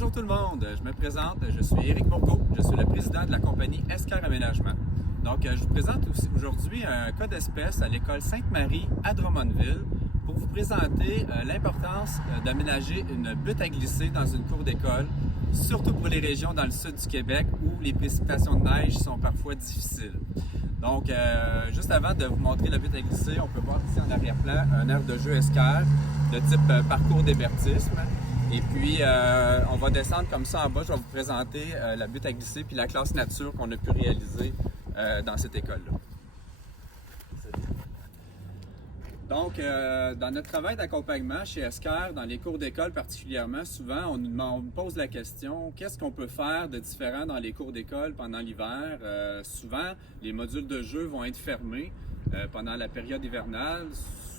Bonjour tout le monde, je me présente, je suis Éric Bourgault, je suis le président de la compagnie Escar Aménagement. Donc, je vous présente aujourd'hui un cas d'espèce à l'école Sainte-Marie à Drummondville pour vous présenter l'importance d'aménager une butte à glisser dans une cour d'école, surtout pour les régions dans le sud du Québec où les précipitations de neige sont parfois difficiles. Donc, juste avant de vous montrer la butte à glisser, on peut voir ici en arrière-plan un aire de jeu Escar de type parcours d'hébertisme. Et puis, on va descendre comme ça en bas. Je vais vous présenter la butte à glisser puis la classe nature qu'on a pu réaliser dans cette école-là. Donc, dans notre travail d'accompagnement chez Escar, dans les cours d'école particulièrement, souvent, on nous pose la question, qu'est-ce qu'on peut faire de différent dans les cours d'école pendant l'hiver? Souvent, les modules de jeu vont être fermés pendant la période hivernale,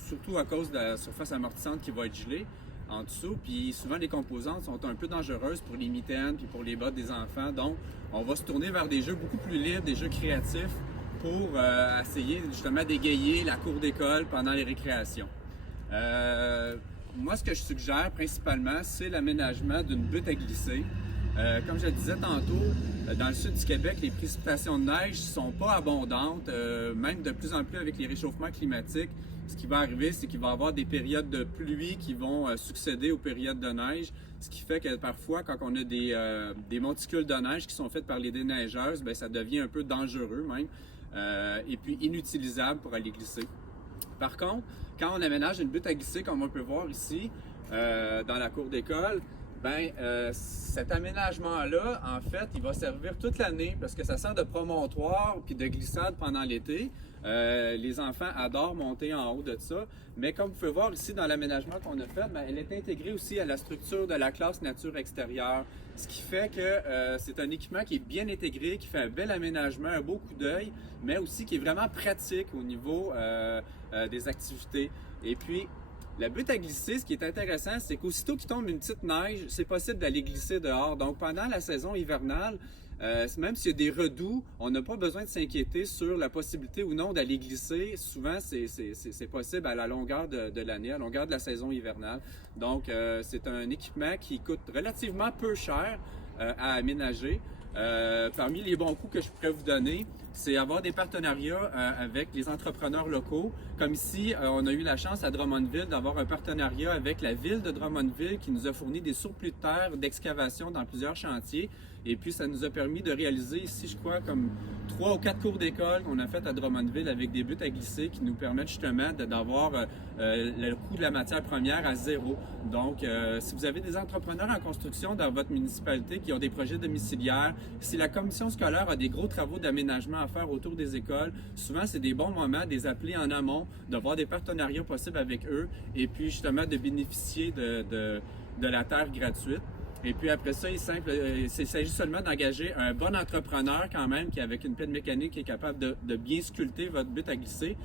surtout à cause de la surface amortissante qui va être gelée en dessous, puis souvent les composantes sont un peu dangereuses pour les mitaines puis pour les bottes des enfants, donc on va se tourner vers des jeux beaucoup plus libres, des jeux créatifs pour essayer justement d'égayer la cour d'école pendant les récréations. Moi, ce que je suggère principalement, c'est l'aménagement d'une butte à glisser. Comme je le disais tantôt, dans le sud du Québec, les précipitations de neige ne sont pas abondantes, même de plus en plus avec les réchauffements climatiques. Ce qui va arriver, c'est qu'il va y avoir des périodes de pluie qui vont succéder aux périodes de neige, ce qui fait que parfois, quand on a des monticules de neige qui sont faits par les déneigeuses, bien, ça devient un peu dangereux même, et puis inutilisable pour aller glisser. Par contre, quand on aménage une butte à glisser, comme on peut voir ici, dans la cour d'école, ben, cet aménagement-là, en fait, il va servir toute l'année parce que ça sert de promontoire puis de glissade pendant l'été. Les enfants adorent monter en haut de ça, mais comme vous pouvez voir ici dans l'aménagement qu'on a fait, ben, elle est intégrée aussi à la structure de la classe nature extérieure, ce qui fait que c'est un équipement qui est bien intégré, qui fait un bel aménagement, un beau coup d'œil, mais aussi qui est vraiment pratique au niveau des activités. Et puis, la butte à glisser, ce qui est intéressant, c'est qu'aussitôt qu'il tombe une petite neige, c'est possible d'aller glisser dehors. Donc, pendant la saison hivernale, même s'il y a des redoux, on n'a pas besoin de s'inquiéter sur la possibilité ou non d'aller glisser. Souvent, c'est possible à la longueur de l'année, à la longueur de la saison hivernale. Donc, c'est un équipement qui coûte relativement peu cher à aménager. Parmi les bons coups que je pourrais vous donner, c'est avoir des partenariats avec les entrepreneurs locaux. Comme ici, on a eu la chance à Drummondville d'avoir un partenariat avec la ville de Drummondville qui nous a fourni des surplus de terre d'excavation dans plusieurs chantiers. Et puis, ça nous a permis de réaliser ici, je crois, comme 3 ou 4 cours d'école qu'on a fait à Drummondville avec des buttes à glisser qui nous permettent justement d'avoir le coût de la matière première à zéro. Donc, si vous avez des entrepreneurs en construction dans votre municipalité qui ont des projets domiciliaires, si la commission scolaire a des gros travaux d'aménagement à faire autour des écoles, souvent c'est des bons moments de les appeler en amont, d'avoir des partenariats possibles avec eux et puis justement de bénéficier de la terre gratuite. Et puis après ça, il s'agit seulement d'engager un bon entrepreneur quand même qui, avec une pelle mécanique, est capable de bien sculpter votre butte à glisser.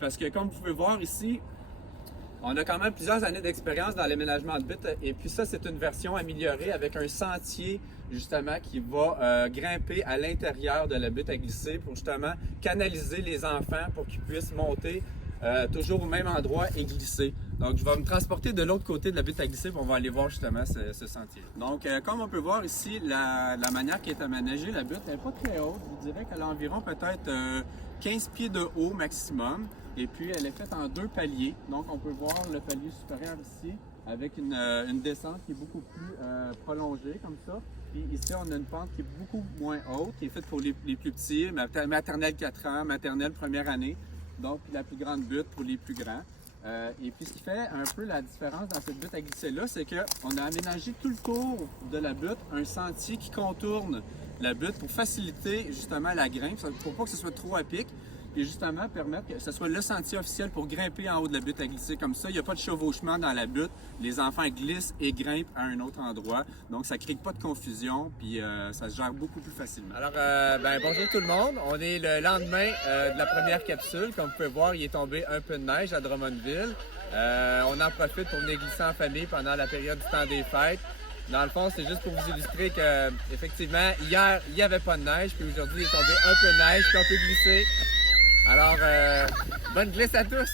Parce que comme vous pouvez voir ici, on a quand même plusieurs années d'expérience dans l'aménagement de butte et puis ça, c'est une version améliorée avec un sentier justement qui va grimper à l'intérieur de la butte à glisser pour justement canaliser les enfants pour qu'ils puissent monter toujours au même endroit et glisser. Donc, je vais me transporter de l'autre côté de la butte à glisser pour on va aller voir justement ce sentier. Donc, comme on peut voir ici, la manière qui est aménagée, la butte n'est pas très haute. Je vous dirais qu'elle a environ peut-être 15 pieds de haut maximum. Et puis, elle est faite en 2 paliers. Donc, on peut voir le palier supérieur ici avec une descente qui est beaucoup plus prolongée comme ça. Puis ici, on a une pente qui est beaucoup moins haute, qui est faite pour les plus petits, maternelle 4 ans, maternelle première année. Donc, puis la plus grande butte pour les plus grands. Et puis, ce qui fait un peu la différence dans cette butte à glisser-là, c'est qu'on a aménagé tout le tour de la butte un sentier qui contourne la butte pour faciliter justement la grimpe, pour pas que ce soit trop à pic. Et justement permettre que ce soit le sentier officiel pour grimper en haut de la butte à glisser. Comme ça, il n'y a pas de chevauchement dans la butte. Les enfants glissent et grimpent à un autre endroit. Donc, ça ne crée pas de confusion, puis ça se gère beaucoup plus facilement. Alors, bonjour tout le monde. On est le lendemain de la première capsule. Comme vous pouvez voir, il est tombé un peu de neige à Drummondville. On en profite pour venir glisser en famille pendant la période du temps des fêtes. Dans le fond, c'est juste pour vous illustrer que, effectivement, hier, il n'y avait pas de neige, puis aujourd'hui, il est tombé un peu de neige, puis on peut glisser. Alors, bonne glisse à tous!